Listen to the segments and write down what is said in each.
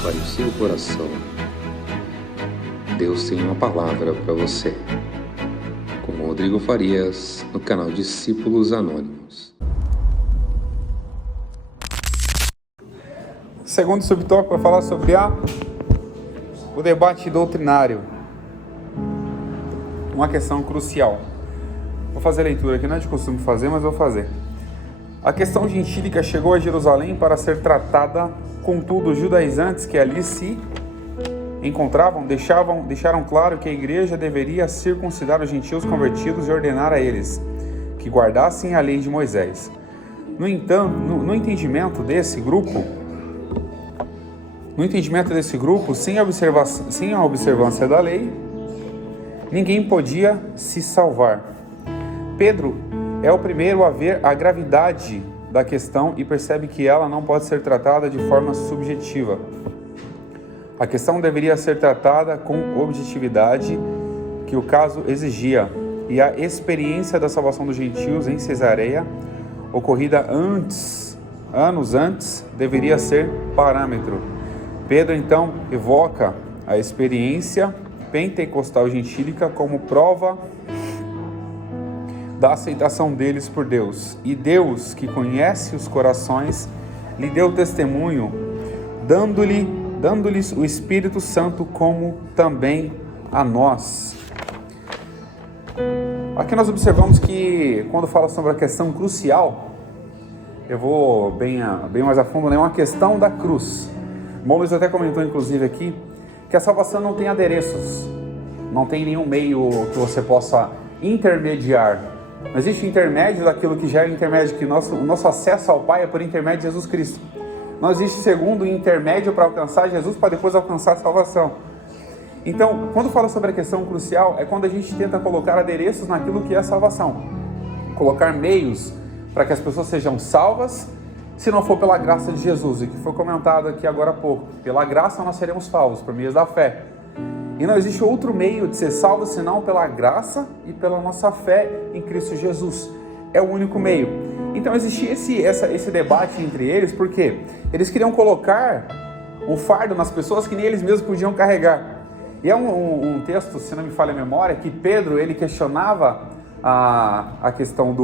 prepare o seu coração. Deus tem uma palavra para você. Com Rodrigo Farias, no canal Discípulos Anônimos. Segundo subtópico vai falar sobre o debate doutrinário. Uma questão crucial. Vou fazer a leitura aqui, não é de costume fazer, mas vou fazer. A questão gentílica chegou a Jerusalém para ser tratada, contudo, os judaizantes que ali se encontravam deixaram claro que a igreja deveria circuncidar os gentios convertidos e ordenar a eles que guardassem a lei de Moisés. No entanto, no entendimento desse grupo, sem a observância da lei, ninguém podia se salvar. Pedro é o primeiro a ver a gravidade da questão e percebe que ela não pode ser tratada de forma subjetiva. A questão deveria ser tratada com objetividade que o caso exigia, e a experiência da salvação dos gentios em Cesareia, ocorrida anos antes, deveria ser parâmetro. Pedro então evoca a experiência pentecostal gentílica como prova da aceitação deles por Deus. E Deus, que conhece os corações, lhe deu testemunho, dando-lhes o Espírito Santo, como também a nós. Aqui nós observamos que, quando fala sobre a questão crucial, eu vou bem mais a fundo, é uma questão da cruz. O irmão Luiz até comentou, inclusive, aqui, que a salvação não tem adereços, não tem nenhum meio que você possa intermediar. Não existe intermédio daquilo que já é intermédio, que o nosso acesso ao Pai é por intermédio de Jesus Cristo. Não existe segundo intermédio para alcançar Jesus, para depois alcançar a salvação. Então, quando fala sobre a questão crucial, é quando a gente tenta colocar adereços naquilo que é a salvação. Colocar meios para que as pessoas sejam salvas, se não for pela graça de Jesus, e que foi comentado aqui agora há pouco. Pela graça nós seremos salvos, por meio da fé. E não existe outro meio de ser salvo senão pela graça e pela nossa fé em Cristo Jesus. É o único meio. Então existia esse debate entre eles, porque eles queriam colocar um fardo nas pessoas que nem eles mesmos podiam carregar. E é um texto, se não me falha a memória, que Pedro ele questionava a questão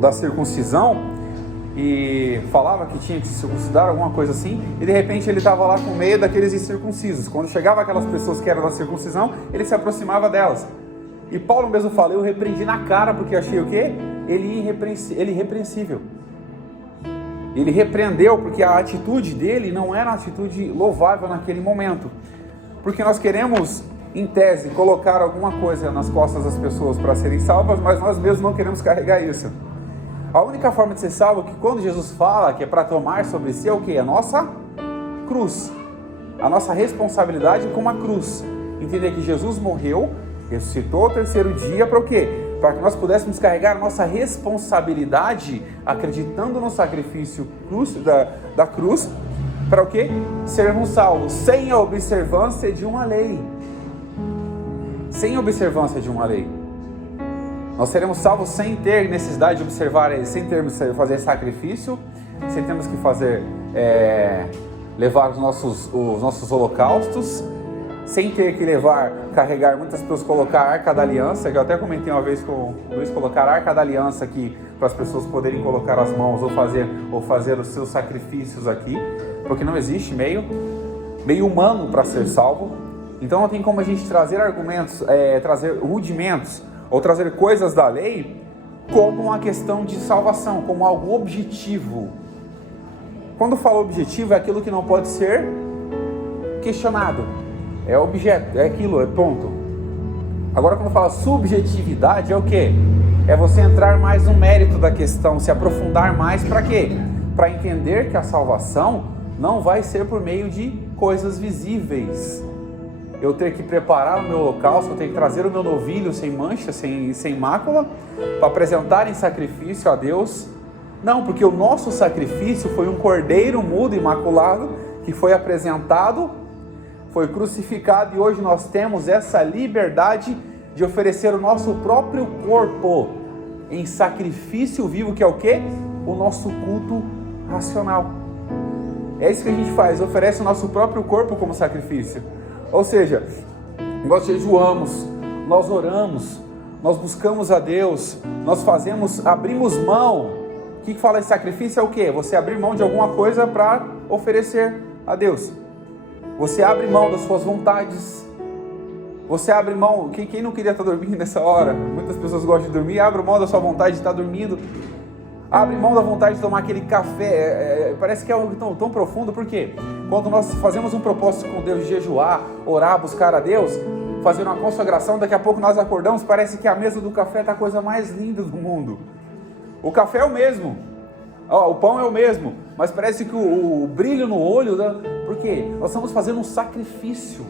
da circuncisão, e falava que tinha que se circuncidar, alguma coisa assim, e de repente ele estava lá com medo daqueles incircuncisos. Quando chegava aquelas pessoas que eram da circuncisão, ele se aproximava delas. E Paulo mesmo fala, eu repreendi na cara, porque achei o quê? Ele irrepreensível. Ele repreendeu, porque a atitude dele não era uma atitude louvável naquele momento. Porque nós queremos, em tese, colocar alguma coisa nas costas das pessoas para serem salvas, mas nós mesmos não queremos carregar isso. A única forma de ser salvo é que quando Jesus fala que é para tomar sobre si é o quê? A nossa cruz. A nossa responsabilidade com uma cruz. Entender que Jesus morreu, ressuscitou ao terceiro dia para o quê? Para que nós pudéssemos carregar a nossa responsabilidade, acreditando no sacrifício da cruz, para o quê? Sermos salvos, sem a observância de uma lei. Sem a observância de uma lei. Nós seremos salvos sem ter necessidade de observar, sem termos que fazer sacrifício, sem termos que fazer, levar os nossos holocaustos, sem ter que carregar, muitas pessoas colocar a Arca da Aliança, que eu até comentei uma vez com o Luiz, colocar a Arca da Aliança aqui, para as pessoas poderem colocar as mãos ou fazer os seus sacrifícios aqui, porque não existe meio humano para ser salvo. Então não tem como a gente trazer argumentos, trazer rudimentos, ou trazer coisas da lei como uma questão de salvação, como algo objetivo. Quando falo objetivo, é aquilo que não pode ser questionado. É objeto, é aquilo, é ponto. Agora, quando fala subjetividade, é o quê? É você entrar mais no mérito da questão, se aprofundar mais, para quê? Para entender que a salvação não vai ser por meio de coisas visíveis. Eu ter que preparar o meu holocausto, eu ter que trazer o meu novilho sem mancha, sem mácula, para apresentar em sacrifício a Deus. Não, porque o nosso sacrifício foi um cordeiro mudo, imaculado, que foi apresentado, foi crucificado, e hoje nós temos essa liberdade de oferecer o nosso próprio corpo em sacrifício vivo, que é o quê? O nosso culto racional. É isso que a gente faz, oferece o nosso próprio corpo como sacrifício. Ou seja, nós jejuamos, nós oramos, nós buscamos a Deus, nós abrimos mão. O que fala em sacrifício é o quê? Você abrir mão de alguma coisa para oferecer a Deus. Você abre mão das suas vontades. Você abre mão, quem não queria estar dormindo nessa hora? Muitas pessoas gostam de dormir, abre mão da sua vontade de estar dormindo. Abre mão da vontade de tomar aquele café. Parece que é algo tão profundo, porque quando nós fazemos um propósito com Deus de jejuar, orar, buscar a Deus, fazer uma consagração, daqui a pouco nós acordamos, parece que a mesa do café está a coisa mais linda do mundo. O café é o mesmo, o pão é o mesmo, mas parece que o brilho no olho, porque nós estamos fazendo um sacrifício.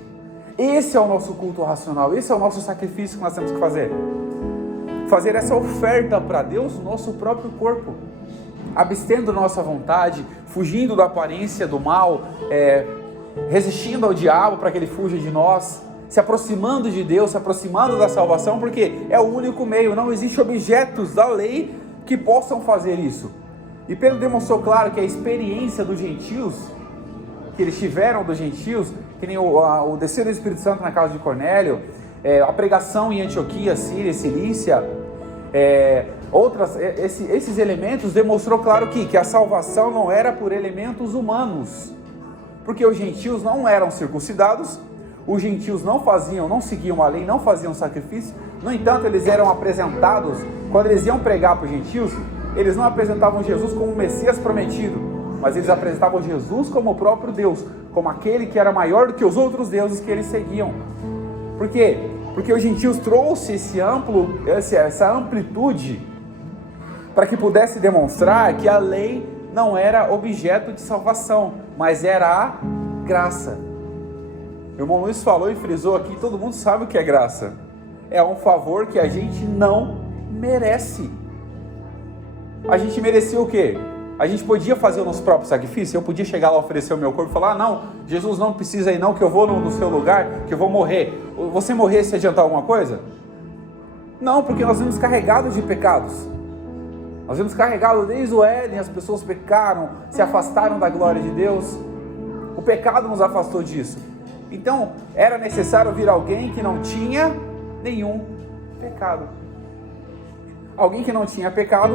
Esse é o nosso culto racional, esse é o nosso sacrifício que nós temos que fazer. Fazer essa oferta para Deus, o nosso próprio corpo, abstendo da nossa vontade, fugindo da aparência do mal, resistindo ao diabo para que ele fuja de nós, se aproximando de Deus, se aproximando da salvação, porque é o único meio, não existe objetos da lei que possam fazer isso. E Pedro demonstrou claro que a experiência dos gentios, que eles tiveram dos gentios, que nem o descer do Espírito Santo na casa de Cornélio, a pregação em Antioquia, Síria, Cilícia, esses elementos demonstrou claro que a salvação não era por elementos humanos, porque os gentios não eram circuncidados, os gentios não seguiam a lei, não faziam sacrifício. No entanto, eles eram apresentados, quando eles iam pregar para os gentios, eles não apresentavam Jesus como o Messias prometido, mas eles apresentavam Jesus como o próprio Deus, como aquele que era maior do que os outros deuses que eles seguiam. Por quê? Porque os gentios trouxe essa amplitude para que pudesse demonstrar que a lei não era objeto de salvação, mas era a graça. O irmão Luiz falou e frisou aqui, todo mundo sabe o que é graça. É um favor que a gente não merece. A gente merecia o quê? A gente podia fazer o nosso próprio sacrifício? Eu podia chegar lá, oferecer o meu corpo e falar, não, Jesus não precisa ir não, que eu vou no seu lugar, que eu vou morrer. Você morrer se adiantar alguma coisa? Não, porque nós vimos carregados de pecados. Nós vimos carregados desde o Éden, as pessoas pecaram, se afastaram da glória de Deus. O pecado nos afastou disso. Então, era necessário vir alguém que não tinha nenhum pecado. Alguém que não tinha pecado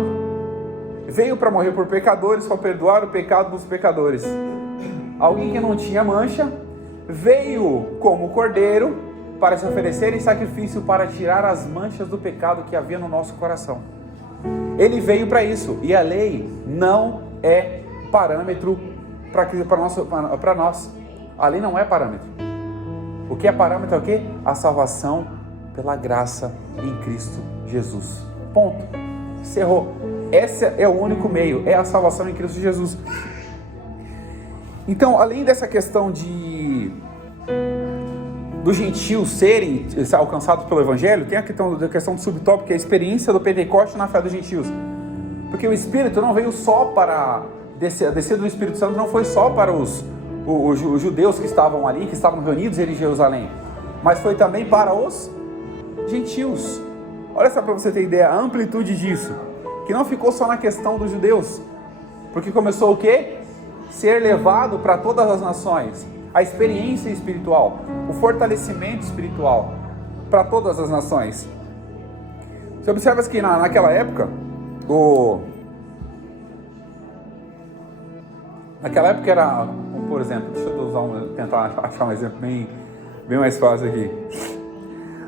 veio para morrer por pecadores, para perdoar o pecado dos pecadores. Alguém que não tinha mancha veio como cordeiro para se oferecer em sacrifício para tirar as manchas do pecado que havia no nosso coração. Ele veio para isso, e a lei não é parâmetro para nós. A lei não é parâmetro. O que é parâmetro é o quê? A salvação pela graça em Cristo Jesus. Ponto. Encerrou. Esse é o único meio, é a salvação em Cristo Jesus. Então, além dessa questão dos gentios serem alcançados pelo Evangelho, tem a questão do subtópico, que é a experiência do Pentecoste na fé dos gentios. Porque o Espírito não veio só para... A descida do Espírito Santo não foi só para os judeus que estavam ali, que estavam reunidos em Jerusalém, mas foi também para os gentios. Olha só para você ter ideia, a amplitude disso, que não ficou só na questão dos judeus, porque começou o quê? Ser levado para todas as nações, a experiência espiritual, o fortalecimento espiritual para todas as nações. Você observa que naquela época, era, por exemplo, deixa eu tentar achar um exemplo bem mais fácil aqui.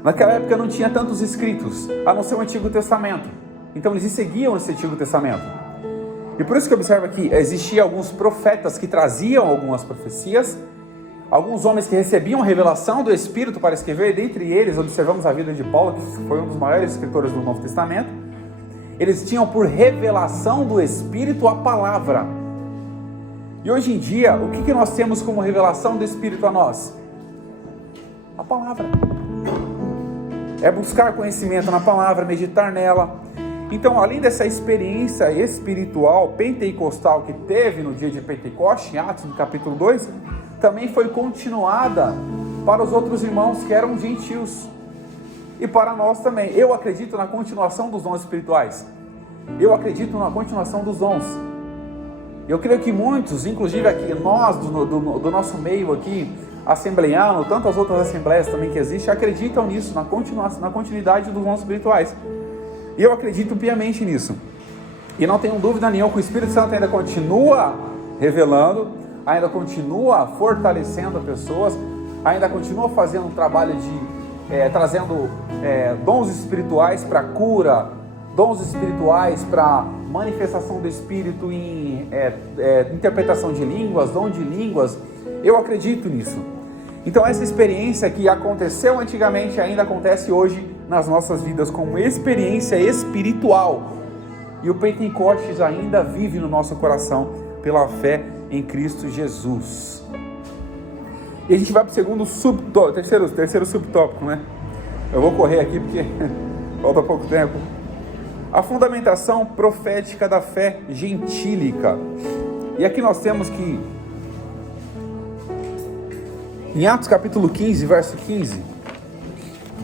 Naquela época não tinha tantos escritos, a não ser o Antigo Testamento. Então eles seguiam esse Antigo Testamento. E por isso que observa que existiam alguns profetas que traziam algumas profecias, alguns homens que recebiam revelação do Espírito para escrever. Dentre eles, observamos a vida de Paulo, que foi um dos maiores escritores do Novo Testamento. Eles tinham por revelação do Espírito a palavra. E hoje em dia, o que nós temos como revelação do Espírito a nós? A palavra. É buscar conhecimento na palavra, meditar nela. Então, além dessa experiência espiritual pentecostal que teve no dia de Pentecoste, em Atos, no capítulo 2, também foi continuada para os outros irmãos que eram gentios. E para nós também. Eu acredito na continuação dos dons espirituais. Eu acredito na continuação dos dons. Eu creio que muitos, inclusive aqui nós, do nosso meio aqui, assembleiano, tantas outras assembleias também que existem, acreditam nisso, na continuidade dos dons espirituais. E eu acredito piamente nisso. E não tenho dúvida nenhuma que o Espírito Santo ainda continua revelando, ainda continua fortalecendo pessoas, ainda continua fazendo um trabalho de trazendo dons espirituais para cura, dons espirituais para manifestação do Espírito em interpretação de línguas, dom de línguas. Eu acredito nisso. Então essa experiência que aconteceu antigamente ainda acontece hoje nas nossas vidas como experiência espiritual. E o Pentecostes ainda vive no nosso coração pela fé em Cristo Jesus. E a gente vai para o terceiro subtópico, né? Eu vou correr aqui porque falta pouco tempo. A fundamentação profética da fé gentílica. E aqui nós temos que, em Atos capítulo 15, verso 15,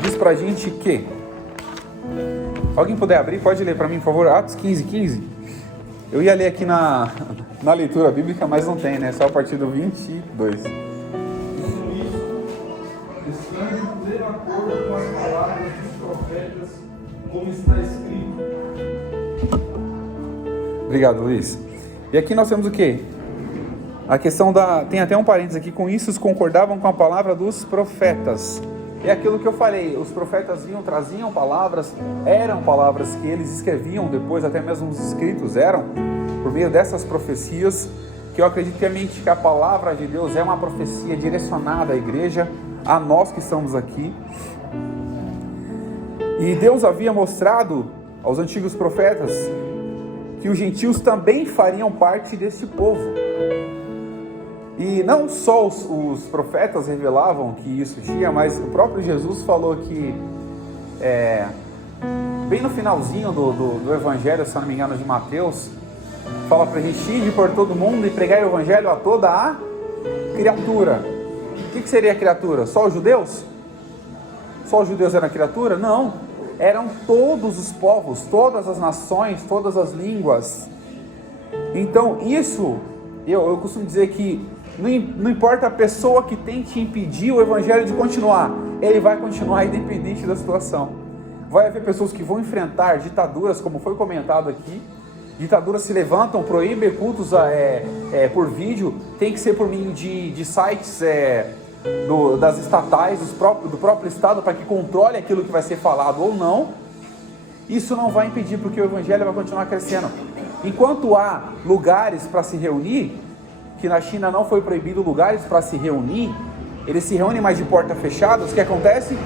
diz pra gente que, alguém puder abrir, pode ler para mim, por favor, Atos 15, 15. Eu ia ler aqui na leitura bíblica, mas não tem, né? Só a partir do 22. Estando de acordo com as palavras dos profetas, como está escrito. Obrigado, Luiz. E aqui nós temos o quê? A questão tem até um parênteses aqui, com isso concordavam com a palavra dos profetas. É aquilo que eu falei, os profetas traziam palavras, eram palavras que eles escreviam depois, até mesmo os escritos eram, por meio dessas profecias, que eu acredito que a palavra de Deus é uma profecia direcionada à igreja, a nós que estamos aqui. E Deus havia mostrado aos antigos profetas que os gentios também fariam parte desse povo. E não só os profetas revelavam que isso tinha, mas o próprio Jesus falou que, bem no finalzinho do Evangelho, se eu não me engano, de Mateus, fala para a gente ir por todo mundo e pregar o Evangelho a toda a criatura. O que seria a criatura? Só os judeus? Só os judeus eram a criatura? Não, eram todos os povos, todas as nações, todas as línguas. Então isso, eu costumo dizer que não importa a pessoa que tente impedir o Evangelho de continuar, ele vai continuar independente da situação. Vai haver pessoas que vão enfrentar ditaduras, como foi comentado aqui. Ditaduras se levantam, proíbem cultos por vídeo, tem que ser por meio de sites das estatais, do próprio Estado, para que controle aquilo que vai ser falado ou não. Isso não vai impedir, porque o Evangelho vai continuar crescendo. Enquanto há lugares para se reunir, que na China não foi proibido lugares para se reunir, eles se reúnem mais de porta fechada, o que acontece?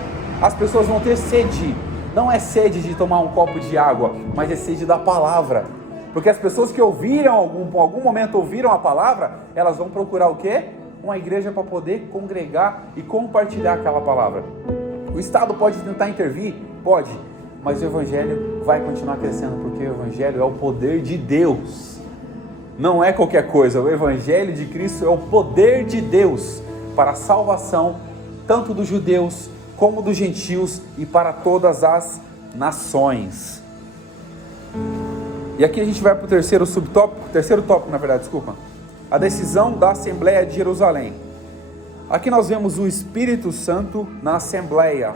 As pessoas vão ter sede, não é sede de tomar um copo de água, mas é sede da palavra, porque as pessoas que ouviram, algum momento ouviram a palavra, elas vão procurar o quê? Uma igreja para poder congregar e compartilhar aquela palavra. O Estado pode tentar intervir? Pode, mas o Evangelho vai continuar crescendo, porque o Evangelho é o poder de Deus. Não é qualquer coisa, o Evangelho de Cristo é o poder de Deus para a salvação, tanto dos judeus como dos gentios e para todas as nações. E aqui a gente vai para o terceiro tópico, a decisão da Assembleia de Jerusalém. Aqui nós vemos o Espírito Santo na Assembleia.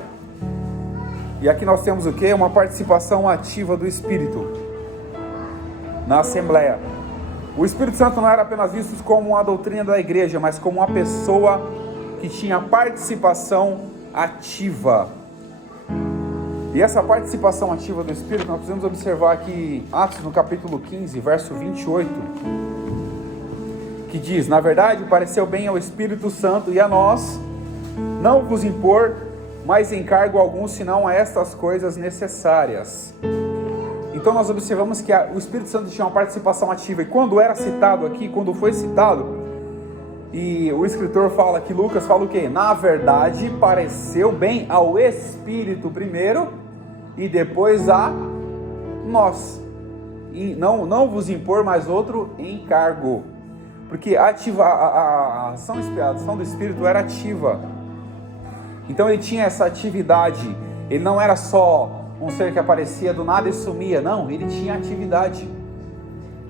E aqui nós temos o quê? Uma participação ativa do Espírito na Assembleia. O Espírito Santo não era apenas visto como uma doutrina da igreja, mas como uma pessoa que tinha participação ativa. E essa participação ativa do Espírito, nós precisamos observar aqui, Atos no capítulo 15, verso 28, que diz: na verdade, pareceu bem ao Espírito Santo e a nós, não vos impor mais encargo algum, senão a estas coisas necessárias. Então nós observamos que o Espírito Santo tinha uma participação ativa, e quando era citado aqui, quando foi citado, e o escritor fala que Lucas fala o quê? Na verdade, pareceu bem ao Espírito primeiro, e depois a nós, e não vos impor mais outro encargo, porque a ação do Espírito era ativa, então ele tinha essa atividade, ele não era só um ser que aparecia do nada e sumia, não, ele tinha atividade.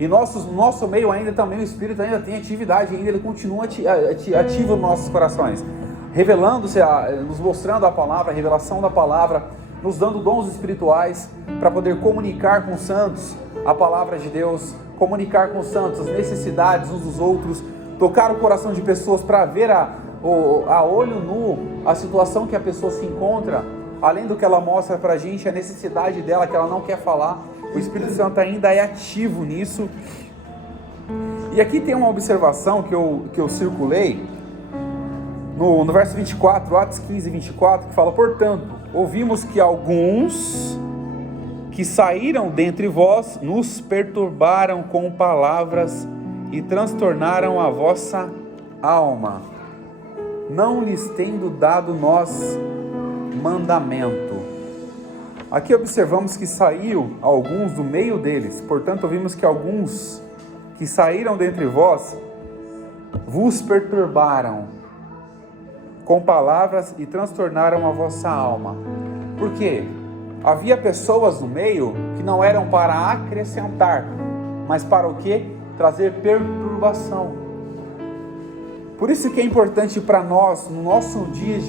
E no nosso meio ainda também o Espírito ainda tem atividade, ainda ele continua ativo nos nossos corações, revelando-se, nos mostrando a palavra, a revelação da palavra, nos dando dons espirituais para poder comunicar com os santos a palavra de Deus, comunicar com os santos as necessidades uns dos outros, tocar o coração de pessoas para ver a olho nu a situação que a pessoa se encontra, além do que ela mostra para a gente, a necessidade dela que ela não quer falar. O Espírito Santo ainda é ativo nisso. E aqui tem uma observação que eu circulei no verso 24, Atos 15, 24, que fala: portanto, ouvimos que alguns que saíram dentre vós nos perturbaram com palavras e transtornaram a vossa alma, não lhes tendo dado nós mandamento. Aqui observamos que saiu alguns do meio deles, portanto ouvimos que alguns que saíram dentre vós vos perturbaram com palavras e transtornaram a vossa alma. Por quê? Havia pessoas no meio que não eram para acrescentar, mas para o quê? Trazer perturbação. Por isso que é importante para nós, nos nossos dias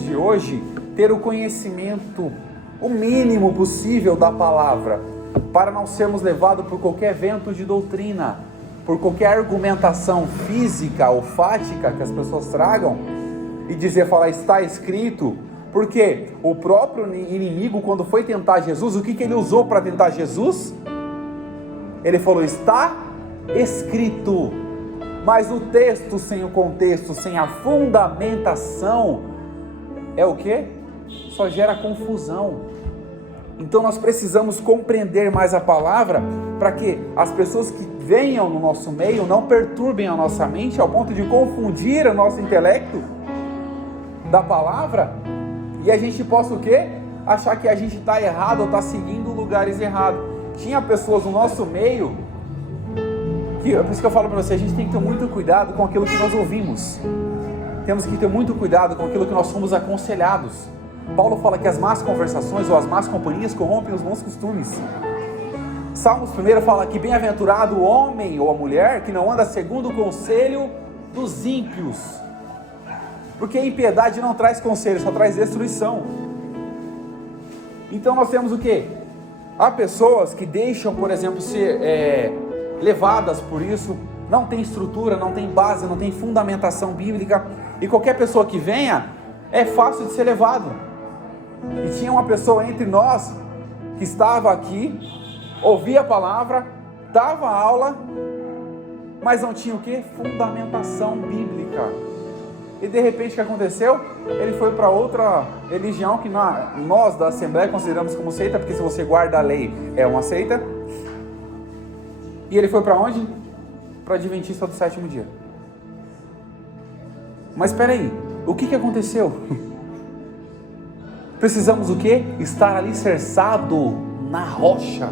de hoje, ter o conhecimento, o mínimo possível da palavra, para não sermos levados por qualquer vento de doutrina, por qualquer argumentação física ou fática que as pessoas tragam, e falar, está escrito. Porque o próprio inimigo, quando foi tentar Jesus, o que ele usou para tentar Jesus? Ele falou, está escrito. Mas o texto sem o contexto, sem a fundamentação, é o quê? Só gera confusão. Então nós precisamos compreender mais a palavra, para que as pessoas que venham no nosso meio não perturbem a nossa mente ao ponto de confundir o nosso intelecto da palavra, e a gente possa o quê? Achar que a gente está errado ou está seguindo lugares errados. Tinha pessoas no nosso meio, por isso que eu falo para você, a gente tem que ter muito cuidado com aquilo que nós ouvimos. Temos que ter muito cuidado com aquilo que nós somos aconselhados. Paulo fala que as más conversações ou as más companhias corrompem os bons costumes. Salmos 1 fala que bem-aventurado o homem ou a mulher que não anda segundo o conselho dos ímpios. Porque a impiedade não traz conselho, só traz destruição. Então nós temos o quê? Há pessoas que deixam, por exemplo, ser levadas por isso, não tem estrutura, não tem base, não tem fundamentação bíblica, e qualquer pessoa que venha, é fácil de ser levado. E tinha uma pessoa entre nós, que estava aqui, ouvia a palavra, dava aula, mas não tinha o quê? Fundamentação bíblica. E de repente o que aconteceu? Ele foi para outra religião que nós da Assembleia consideramos como seita, porque se você guarda a lei é uma seita. E ele foi para onde? Para Adventista do sétimo dia. Mas espera aí, o que aconteceu? Precisamos o quê? Estar alicerçado na rocha,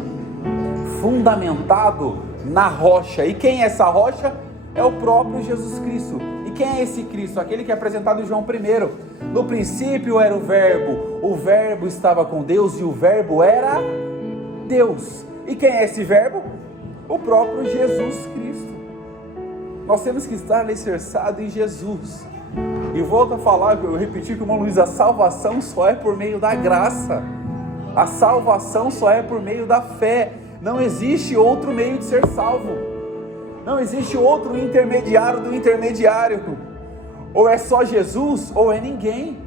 fundamentado na rocha. E quem é essa rocha? É o próprio Jesus Cristo. E quem é esse Cristo? Aquele que é apresentado em João 1. No princípio era o Verbo estava com Deus e o Verbo era Deus. E quem é esse Verbo? O próprio Jesus Cristo. Nós temos que estar alicerçados em Jesus. E volto a falar, eu repeti com o irmão Luiz, a salvação só é por meio da graça. A salvação só é por meio da fé. Não existe outro meio de ser salvo. Não existe outro intermediário do intermediário. Ou é só Jesus, ou é ninguém.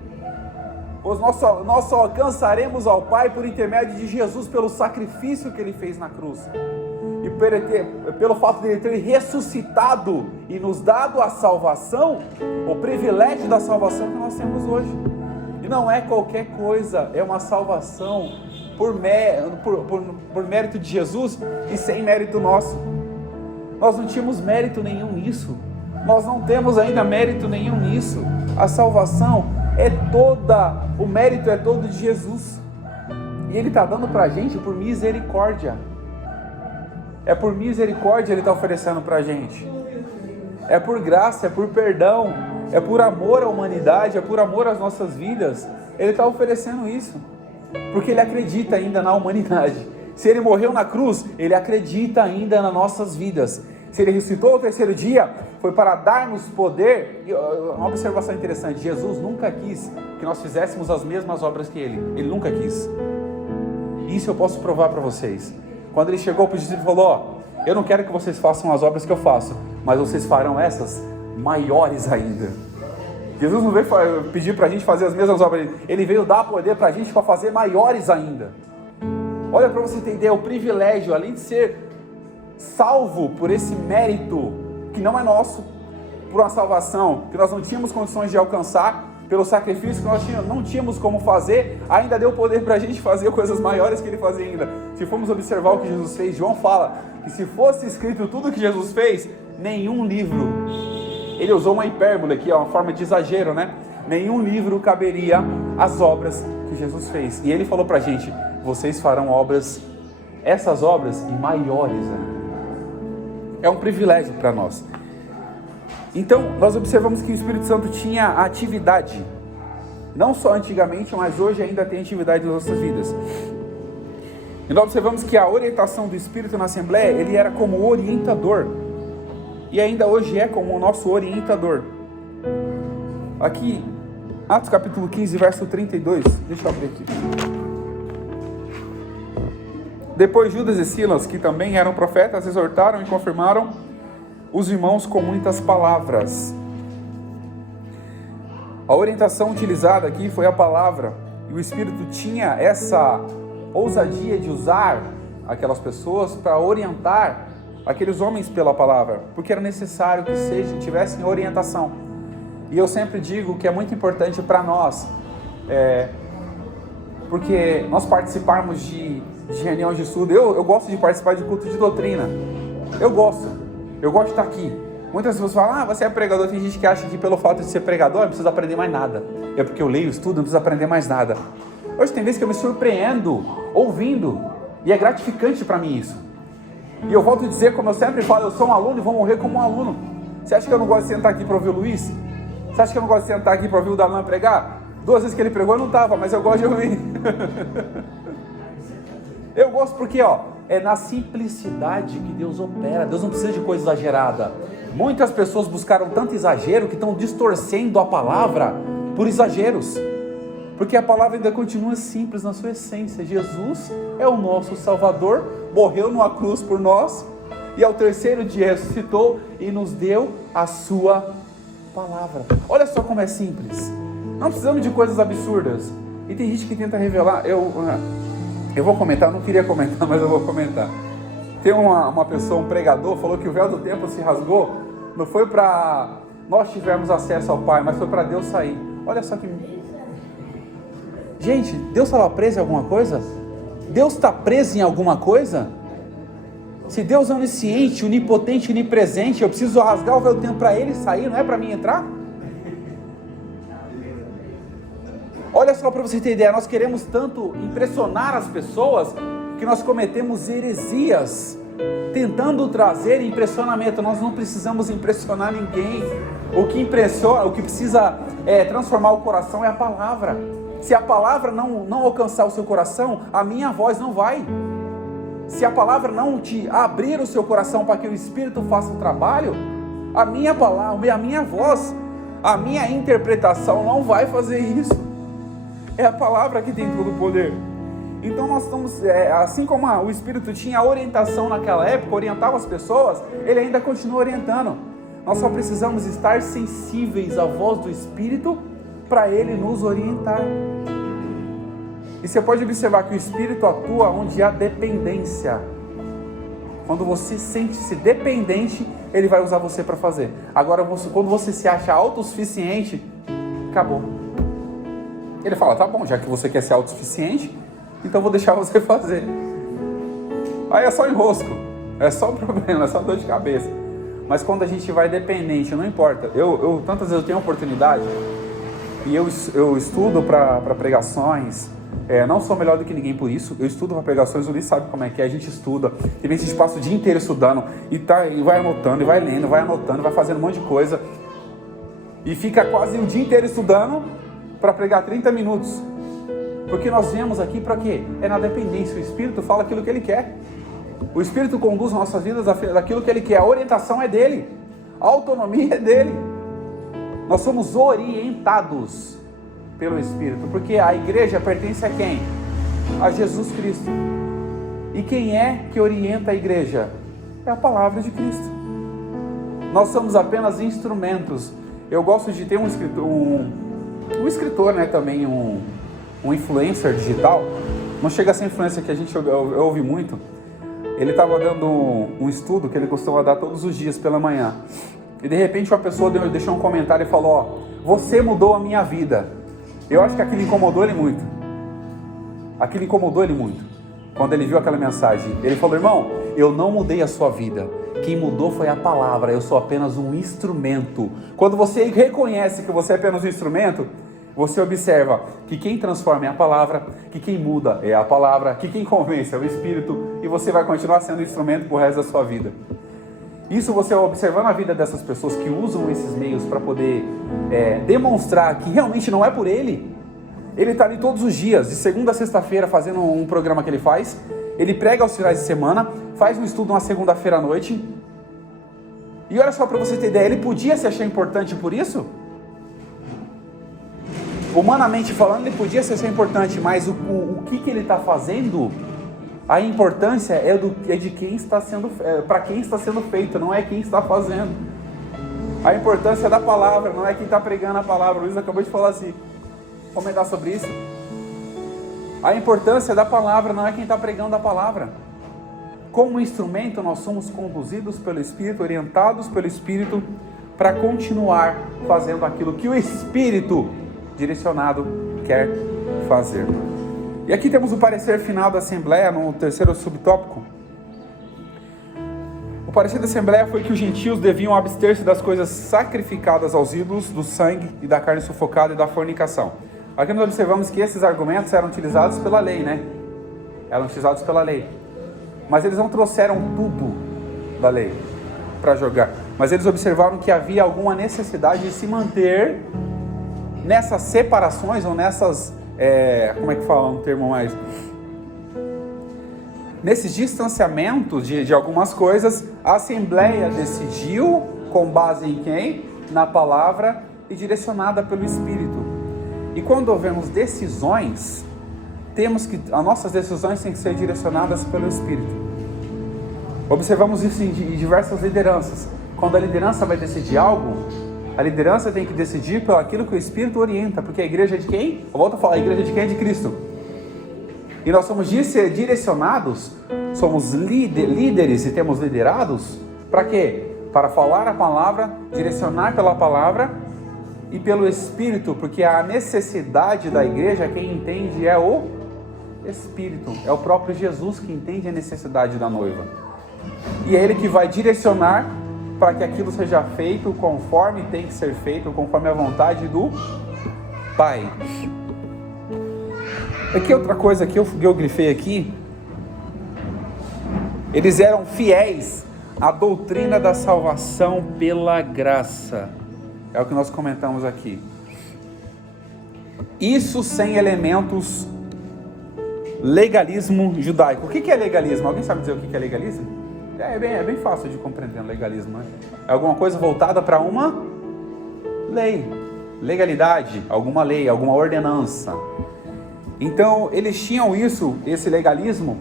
Pois nós só alcançaremos ao Pai por intermédio de Jesus, pelo sacrifício que Ele fez na cruz. E pelo fato de Ele ter ressuscitado e nos dado a salvação, o privilégio da salvação que nós temos hoje. E não é qualquer coisa, é uma salvação por mérito de Jesus e sem mérito nosso. Nós não tínhamos mérito nenhum nisso. Nós não temos ainda mérito nenhum nisso. A salvação é toda, o mérito é todo de Jesus. E Ele está dando para a gente por misericórdia. É por misericórdia Ele está oferecendo para a gente. É por graça, é por perdão, é por amor à humanidade, é por amor às nossas vidas. Ele está oferecendo isso. Porque Ele acredita ainda na humanidade. Se Ele morreu na cruz, Ele acredita ainda nas nossas vidas. Se Ele ressuscitou ao terceiro dia, foi para dar-nos poder. E uma observação interessante, Jesus nunca quis que nós fizéssemos as mesmas obras que Ele. Ele nunca quis. Isso eu posso provar para vocês. Quando Ele chegou para os discípulos e falou, eu não quero que vocês façam as obras que eu faço, mas vocês farão essas maiores ainda. Jesus não veio pedir para a gente fazer as mesmas obras, Ele veio dar poder para a gente para fazer maiores ainda. Olha, para você ter ideia, o privilégio, além de ser salvo por esse mérito, que não é nosso, por uma salvação que nós não tínhamos condições de alcançar, pelo sacrifício que nós não tínhamos como fazer, ainda deu poder para a gente fazer coisas maiores que Ele fazia ainda. Se formos observar o que Jesus fez, João fala que se fosse escrito tudo o que Jesus fez, nenhum livro, ele usou uma hipérbole aqui, uma forma de exagero, né? Nenhum livro caberia às obras que Jesus fez. E Ele falou para a gente, vocês farão obras, essas obras e maiores ainda. É um privilégio para nós. Então, nós observamos que o Espírito Santo tinha atividade, não só antigamente, mas hoje ainda tem atividade nas nossas vidas. E nós observamos que a orientação do Espírito na Assembleia, ele era como orientador, e ainda hoje é como o nosso orientador. Aqui, Atos capítulo 15, verso 32, deixa eu abrir aqui. Depois Judas e Silas, que também eram profetas, exortaram e confirmaram os irmãos com muitas palavras. A orientação utilizada aqui foi a palavra, e o Espírito tinha essa ousadia de usar aquelas pessoas para orientar aqueles homens pela palavra, porque era necessário que tivessem orientação. E eu sempre digo que é muito importante para nós, porque nós participarmos de reuniões de estudo. Eu gosto de participar de culto de doutrina, eu gosto de estar aqui. Muitas pessoas falam, você é pregador. Tem gente que acha que pelo fato de ser pregador não precisa aprender mais nada. É porque eu leio, estudo, não preciso aprender mais nada. Hoje tem vezes que eu me surpreendo ouvindo, e é gratificante para mim isso. E eu volto a dizer, como eu sempre falo, eu sou um aluno e vou morrer como um aluno. Você acha que eu não gosto de sentar aqui para ouvir o Luiz? Você acha que eu não gosto de sentar aqui para ouvir o Dalan pregar? 2 vezes que ele pregou eu não estava, mas eu gosto de ouvir. Eu gosto porque, é na simplicidade que Deus opera. Deus não precisa de coisa exagerada. Muitas pessoas buscaram tanto exagero que estão distorcendo a palavra por exageros. Porque a palavra ainda continua simples na sua essência. Jesus é o nosso Salvador, morreu numa cruz por nós, e ao terceiro dia ressuscitou e nos deu a sua palavra. Olha só como é simples. Não precisamos de coisas absurdas. E tem gente que tenta revelar. Eu vou comentar, não queria comentar, mas eu vou comentar. Tem uma pessoa, um pregador, falou que o véu do templo se rasgou, não foi para nós tivermos acesso ao Pai, mas foi para Deus sair. Olha só que... Gente, Deus estava preso em alguma coisa? Deus está preso em alguma coisa? Se Deus é onisciente, onipotente, onipresente, eu preciso rasgar o véu do templo para Ele sair, não é para mim entrar? Olha só, para você ter ideia, nós queremos tanto impressionar as pessoas que nós cometemos heresias, tentando trazer impressionamento. Nós não precisamos impressionar ninguém. O que impressiona, o que precisa transformar o coração é a palavra. Se a palavra não alcançar o seu coração, a minha voz não vai. Se a palavra não te abrir o seu coração para que o Espírito faça o trabalho, a minha palavra, a minha voz, a minha interpretação não vai fazer isso. É a palavra que tem todo o poder. Então nós estamos, assim como o Espírito tinha orientação naquela época, orientava as pessoas, Ele ainda continua orientando. Nós só precisamos estar sensíveis à voz do Espírito para Ele nos orientar. E você pode observar que o Espírito atua onde há dependência. Quando você sente-se dependente, Ele vai usar você para fazer. Agora, quando você se acha autossuficiente, acabou. Ele fala, tá bom, já que você quer ser autossuficiente, então vou deixar você fazer. Aí é só enrosco, é só problema, é só dor de cabeça. Mas quando a gente vai dependente, não importa. Tantas vezes eu tenho oportunidade, e eu estudo para pregações. Não sou melhor do que ninguém por isso. Eu estudo para pregações, o Luiz sabe como é que é. A gente estuda, tem vezes que a gente passa o dia inteiro estudando, e vai anotando, e vai lendo, vai anotando, vai fazendo um monte de coisa, e fica quase o dia inteiro estudando para pregar 30 minutos. Porque nós viemos aqui para quê? É na dependência. O Espírito fala aquilo que Ele quer. O Espírito conduz nossas vidas daquilo que Ele quer. A orientação é dEle. A autonomia é dEle. Nós somos orientados pelo Espírito. Porque a igreja pertence a quem? A Jesus Cristo. E quem é que orienta a igreja? É a palavra de Cristo. Nós somos apenas instrumentos. Eu gosto de ter um escritor, né, também um influencer digital. Não chega a ser influencer que a gente ouve muito. Ele estava dando um estudo que ele costuma dar todos os dias pela manhã. E de repente uma pessoa deixou um comentário e falou: ó, você mudou a minha vida. Eu acho que aquilo incomodou ele muito. Aquilo incomodou ele muito. Quando ele viu aquela mensagem, ele falou: irmão, eu não mudei a sua vida. Quem mudou foi a palavra. Eu sou apenas um instrumento. Quando você reconhece que você é apenas um instrumento, você observa que quem transforma é a palavra, que quem muda é a palavra, que quem convence é o Espírito, e você vai continuar sendo instrumento pro resto da sua vida. Isso você observando a vida dessas pessoas que usam esses meios para poder demonstrar que realmente não é por ele. Ele está ali todos os dias, de segunda a sexta-feira, fazendo um programa que ele faz. Ele prega aos finais de semana, faz um estudo na segunda-feira à noite. E olha só para você ter ideia, ele podia se achar importante por isso? Humanamente falando, ele podia se achar importante, mas o que ele está fazendo, a importância é de quem está sendo, para quem está sendo feito, não é quem está fazendo. A importância da palavra, não é quem está pregando a palavra. O Luiz acabou de falar assim, comentar sobre isso. A importância da palavra não é quem está pregando a palavra. Como instrumento, nós somos conduzidos pelo Espírito, orientados pelo Espírito, para continuar fazendo aquilo que o Espírito direcionado quer fazer. E aqui temos o parecer final da Assembleia, no terceiro subtópico. O parecer da Assembleia foi que os gentios deviam abster-se das coisas sacrificadas aos ídolos, do sangue e da carne sufocada e da fornicação. Aqui nós observamos que esses argumentos eram utilizados pela lei, né? Eram utilizados pela lei. Mas eles não trouxeram tudo da lei para jogar. Mas eles observaram que havia alguma necessidade de se manter nessas separações ou nessas... como é que fala um termo mais? Nesses distanciamentos de algumas coisas, a Assembleia decidiu, com base em quem? Na palavra e direcionada pelo Espírito. E quando houvermos decisões, as nossas decisões têm que ser direcionadas pelo Espírito. Observamos isso em diversas lideranças. Quando a liderança vai decidir algo, a liderança tem que decidir pelo aquilo que o Espírito orienta, porque a igreja é de quem? Eu volto a falar, a igreja de quem? É de Cristo. E nós somos direcionados, somos líderes e temos liderados, para quê? Para falar a palavra, direcionar pela palavra e pelo Espírito, porque a necessidade da igreja, quem entende é o Espírito, é o próprio Jesus que entende a necessidade da noiva. E é Ele que vai direcionar para que aquilo seja feito conforme tem que ser feito, conforme a vontade do Pai. Aqui outra coisa que eu grifei aqui, eles eram fiéis à doutrina da salvação pela graça. É o que nós comentamos aqui. Isso sem elementos legalismo judaico. O que é legalismo? Alguém sabe dizer o que é legalismo? É bem fácil de compreender o legalismo, né? É alguma coisa voltada para uma lei. Legalidade, alguma lei, alguma ordenança. Então, eles tinham esse legalismo.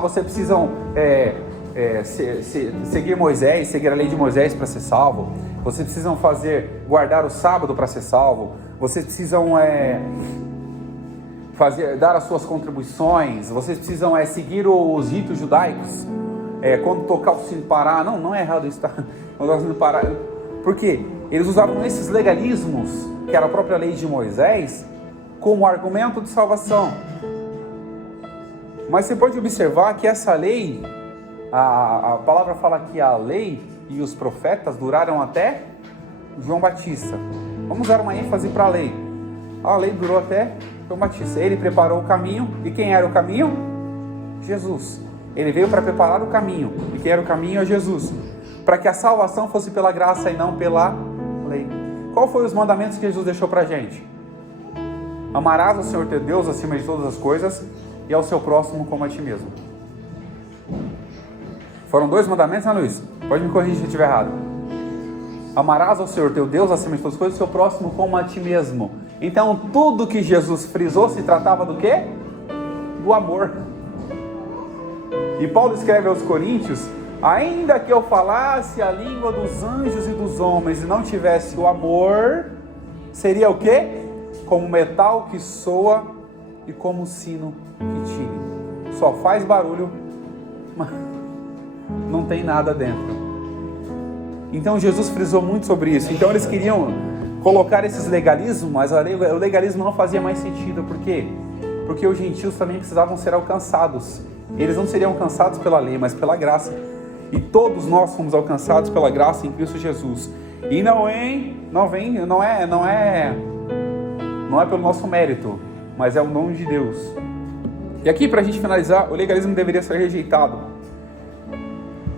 Vocês precisam seguir Moisés, seguir a lei de Moisés para ser salvo. Vocês precisam guardar o sábado para ser salvo. Vocês precisam dar as suas contribuições. Vocês precisam seguir os ritos judaicos. Quando tocar o sino parar, não é errado isso, tá? Quando o sino parar, por quê? Eles usavam esses legalismos, que era a própria lei de Moisés, como argumento de salvação. Mas você pode observar que essa lei, a palavra fala que a lei e os profetas duraram até João Batista. Vamos dar uma ênfase para a lei. A lei durou até João Batista. Ele preparou o caminho. E quem era o caminho? Jesus. Ele veio para preparar o caminho. E quem era o caminho? É Jesus. Para que a salvação fosse pela graça e não pela lei. Qual foi os mandamentos que Jesus deixou para a gente? Amarás ao Senhor teu Deus acima de todas as coisas e ao seu próximo como a ti mesmo. Foram 2 mandamentos, né, Luiz? Pode me corrigir se eu estiver errado. Amarás ao Senhor teu Deus acima de todas as coisas e ao seu próximo como a ti mesmo. Então, tudo que Jesus frisou se tratava do quê? Do amor. E Paulo escreve aos Coríntios: ainda que eu falasse a língua dos anjos e dos homens e não tivesse o amor, seria o quê? Como metal que soa e como sino que tine. Só faz barulho, mas não tem nada dentro. Então Jesus frisou muito sobre isso. Então eles queriam colocar esses legalismos, mas o legalismo não fazia mais sentido. Por quê? Porque os gentios também precisavam ser alcançados. Eles não seriam alcançados pela lei, mas pela graça. E todos nós fomos alcançados pela graça em Cristo Jesus. E não é pelo nosso mérito, mas é o nome de Deus. E aqui, para a gente finalizar, o legalismo deveria ser rejeitado.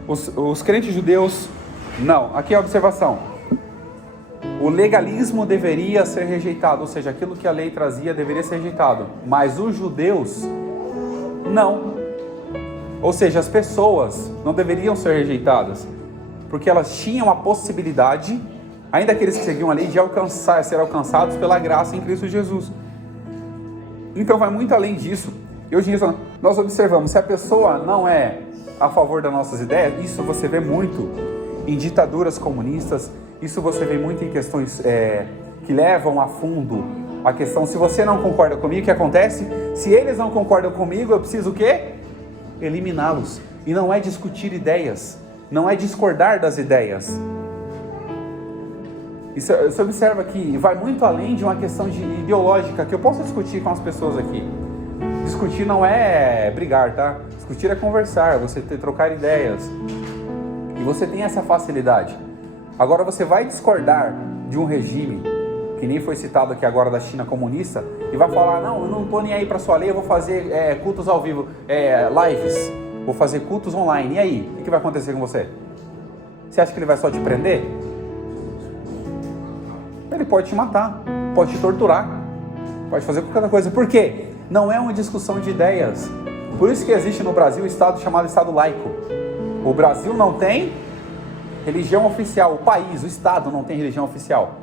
Os crentes judeus, não. Aqui é a observação. O legalismo deveria ser rejeitado, ou seja, aquilo que a lei trazia deveria ser rejeitado. Mas os judeus, não. Ou seja, as pessoas não deveriam ser rejeitadas, porque elas tinham a possibilidade, ainda aqueles que seguiam a lei, de ser alcançados pela graça em Cristo Jesus. Então vai muito além disso. E hoje em dia nós observamos, se a pessoa não é a favor das nossas ideias, isso você vê muito em ditaduras comunistas, isso você vê muito em questões que levam a fundo a questão. Se você não concorda comigo, o que acontece? Se eles não concordam comigo, eu preciso o quê? Eliminá-los. E não é discutir ideias, não é discordar das ideias. Isso, você observa que vai muito além de uma questão ideológica, que eu posso discutir com as pessoas aqui. Discutir não é brigar, tá? Discutir é conversar, trocar ideias. E você tem essa facilidade. Agora você vai discordar de um regime, que nem foi citado aqui agora da China comunista, e vai falar, não, eu não estou nem aí para sua lei, eu vou fazer cultos ao vivo, lives, vou fazer cultos online. E aí, o que vai acontecer com você? Você acha que ele vai só te prender? Ele pode te matar, pode te torturar, pode fazer qualquer coisa. Por quê? Não é uma discussão de ideias. Por isso que existe no Brasil o Estado chamado Estado laico. O Brasil não tem religião oficial, o país, o Estado não tem religião oficial.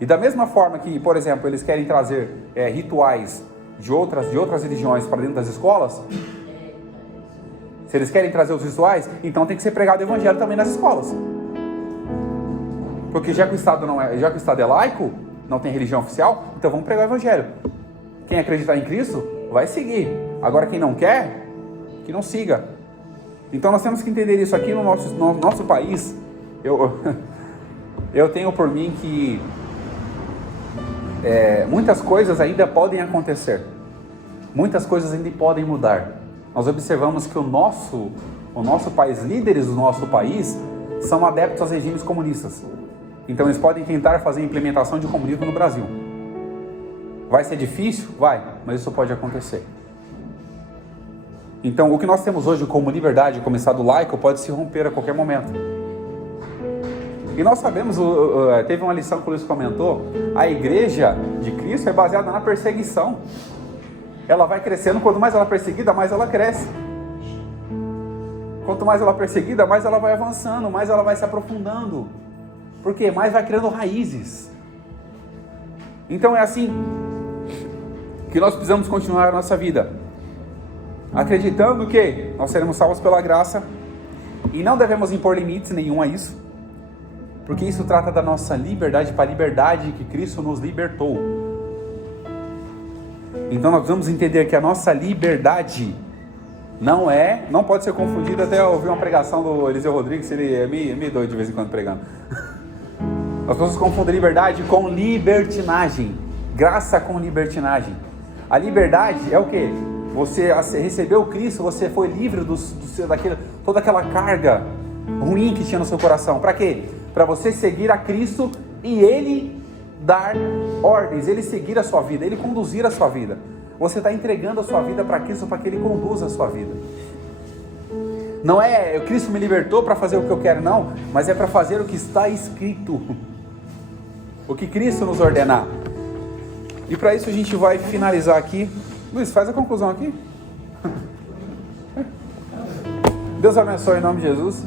E da mesma forma que, por exemplo, eles querem trazer rituais de outras religiões para dentro das escolas, se eles querem trazer os rituais, então tem que ser pregado o evangelho também nas escolas. Porque já que o Estado é laico, não tem religião oficial, então vamos pregar o evangelho. Quem acreditar em Cristo, vai seguir. Agora quem não quer, que não siga. Então nós temos que entender isso aqui no nosso país. Eu tenho por mim que muitas coisas ainda podem acontecer. Muitas coisas ainda podem mudar. Nós observamos que o nosso país, líderes do nosso país, são adeptos aos regimes comunistas. Então eles podem tentar fazer a implementação de comunismo no Brasil. Vai ser difícil? Vai, mas isso pode acontecer. Então o que nós temos hoje como liberdade, como Estado laico, pode se romper a qualquer momento. E nós sabemos, teve uma lição que o Luiz comentou, a igreja de Cristo é baseada na perseguição. Ela vai crescendo, quanto mais ela é perseguida, mais ela cresce. Quanto mais ela é perseguida, mais ela vai avançando, mais ela vai se aprofundando. Por quê? Mais vai criando raízes. Então é assim que nós precisamos continuar a nossa vida, acreditando que nós seremos salvos pela graça e não devemos impor limites nenhum a isso, porque isso trata da nossa liberdade, para a liberdade que Cristo nos libertou. Então nós precisamos entender que a nossa liberdade não pode ser confundida. Até eu ouvi uma pregação do Eliseu Rodrigues, ele é meio doido de vez em quando pregando. Nós vamos confundir liberdade com libertinagem, graça com libertinagem. A liberdade é o quê? Você recebeu Cristo, você foi livre toda aquela carga ruim que tinha no seu coração. Para quê? Para você seguir a Cristo e Ele dar ordens, Ele seguir a sua vida, Ele conduzir a sua vida. Você está entregando a sua vida para Cristo, para que Ele conduza a sua vida. Não é Cristo me libertou para fazer o que eu quero, não, mas é para fazer o que está escrito. O que Cristo nos ordenar. E para isso a gente vai finalizar aqui. Luiz, faz a conclusão aqui. Deus abençoe em nome de Jesus.